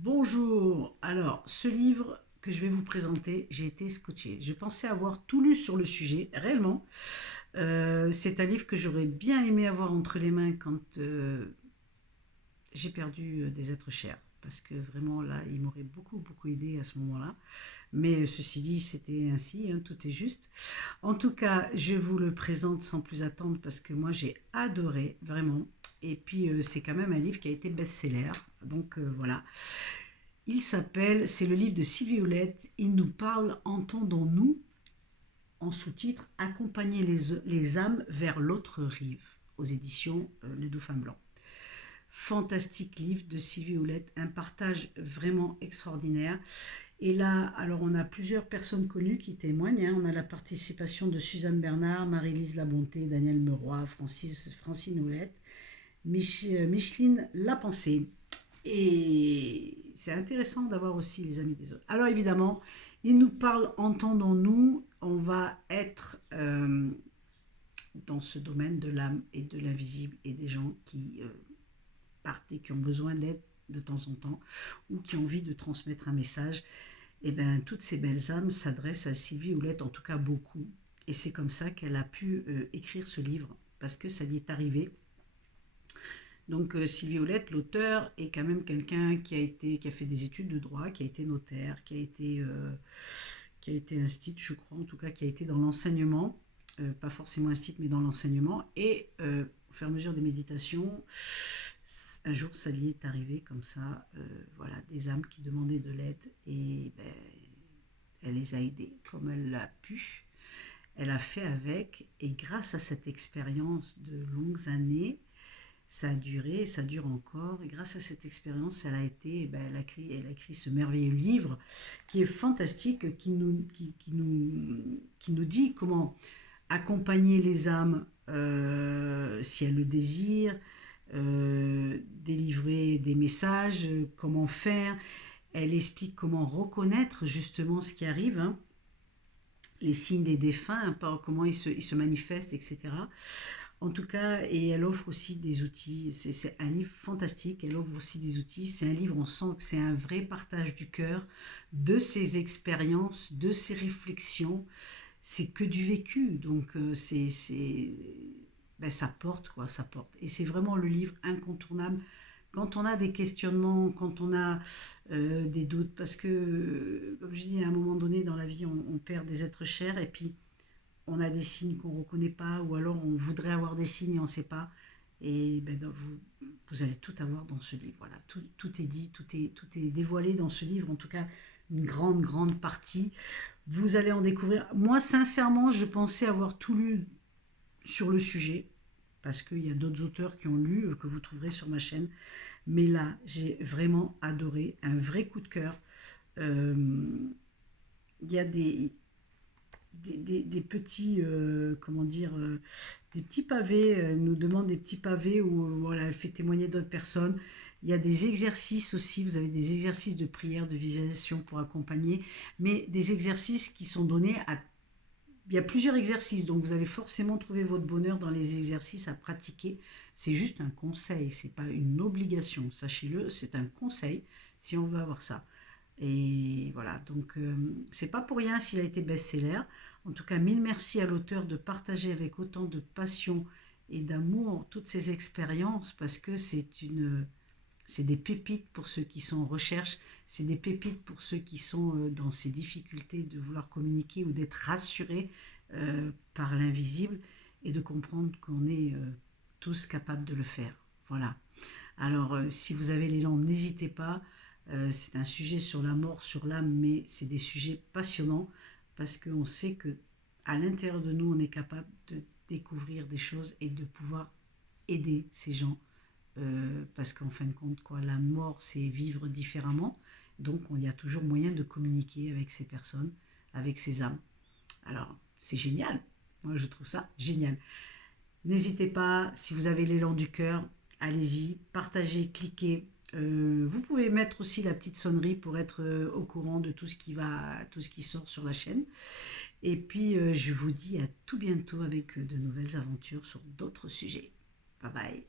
Bonjour. Alors, ce livre que je vais vous présenter, j'ai été scotché. Je pensais avoir tout lu sur le sujet, réellement. C'est un livre que j'aurais bien aimé avoir entre les mains quand j'ai perdu des êtres chers. Parce que vraiment, là, il m'aurait beaucoup, beaucoup aidé à ce moment-là. Mais ceci dit, c'était ainsi, hein, tout est juste. En tout cas, je vous le présente sans plus attendre parce que moi, j'ai adoré, vraiment. Et puis, c'est quand même un livre qui a été best-seller. Donc, voilà. C'est le livre de Sylvie Houlette, Il nous parle, entendons-nous, en sous-titre, Accompagner les âmes vers l'autre rive, aux éditions Le Dauphin Blanc. Fantastique livre de Sylvie Houlette, un partage vraiment extraordinaire. Et là, alors on a plusieurs personnes connues qui témoignent, hein. On a la participation de Suzanne Bernard, Marie-Lise Labonté, Daniel Meroy, Francine Houlette, Micheline Lapensée. Et c'est intéressant d'avoir aussi les amis des autres. Alors évidemment, ils nous parlent, entendons-nous, on va être dans ce domaine de l'âme et de l'invisible et des gens qui partent et qui ont besoin d'aide de temps en temps ou qui ont envie de transmettre un message. Et bien toutes ces belles âmes s'adressent à Sylvie Houlette, en tout cas beaucoup. Et c'est comme ça qu'elle a pu écrire ce livre, parce que ça lui est arrivé. Donc Sylvie Houlette, l'auteur, est quand même quelqu'un qui a fait des études de droit, qui a été notaire, qui a été instit, je crois, en tout cas qui a été dans l'enseignement, pas forcément instit, mais dans l'enseignement. Et au fur et à mesure des méditations, un jour ça lui est arrivé comme ça, voilà, des âmes qui demandaient de l'aide et ben, elle les a aidés comme elle l'a pu. Elle a fait avec et grâce à cette expérience de longues années, ça a duré, ça dure encore. Et grâce à cette expérience, elle a écrit ce merveilleux livre qui est fantastique, qui nous dit comment accompagner les âmes si elles le désirent, délivrer des messages, comment faire. Elle explique comment reconnaître justement ce qui arrive, hein, les signes des défunts, hein, comment ils se manifestent, etc. En tout cas, et elle offre aussi des outils. C'est un livre fantastique. Elle offre aussi des outils. C'est un livre, on sent que c'est un vrai partage du cœur, de ses expériences, de ses réflexions. C'est que du vécu. Donc, ben, ça porte, quoi, ça porte. Et c'est vraiment le livre incontournable quand on a des questionnements, quand on a des doutes. Parce que, comme je dis, à un moment donné dans la vie, on perd des êtres chers. Et puis, on a des signes qu'on ne reconnaît pas, ou alors on voudrait avoir des signes et on ne sait pas. Et ben, vous allez tout avoir dans ce livre. Voilà, tout est dit, tout est dévoilé dans ce livre, en tout cas une grande, grande partie. Vous allez en découvrir. Moi, sincèrement, je pensais avoir tout lu sur le sujet, parce qu'il y a d'autres auteurs qui ont lu, que vous trouverez sur ma chaîne. Mais là, j'ai vraiment adoré, un vrai coup de cœur. Euh, Il y a des petits, comment dire, des petits pavés, nous demande des petits pavés où voilà, elle fait témoigner d'autres personnes. Il y a des exercices aussi, vous avez des exercices de prière, de visualisation pour accompagner, mais des exercices qui sont donnés à... Il y a plusieurs exercices, donc vous allez forcément trouver votre bonheur dans les exercices à pratiquer. C'est juste un conseil, c'est pas une obligation, sachez-le, c'est un conseil si on veut avoir ça. Et voilà, donc c'est pas pour rien s'il a été best-seller. En tout cas, mille merci à l'auteur de partager avec autant de passion et d'amour toutes ces expériences parce que c'est des pépites pour ceux qui sont en recherche, c'est des pépites pour ceux qui sont dans ces difficultés de vouloir communiquer ou d'être rassurés par l'invisible et de comprendre qu'on est tous capables de le faire. Voilà. Alors, si vous avez l'élan, n'hésitez pas. C'est un sujet sur la mort, sur l'âme, mais c'est des sujets passionnants parce qu'on sait que à l'intérieur de nous, on est capable de découvrir des choses et de pouvoir aider ces gens. Parce qu'en fin de compte, quoi, la mort, c'est vivre différemment. Donc, il y a toujours moyen de communiquer avec ces personnes, avec ces âmes. Alors, c'est génial. Moi, je trouve ça génial. N'hésitez pas, si vous avez l'élan du cœur, allez-y, partagez, cliquez. Vous pouvez mettre aussi la petite sonnerie pour être au courant de tout ce qui sort sur la chaîne. Et puis, je vous dis à tout bientôt avec de nouvelles aventures sur d'autres sujets. Bye bye.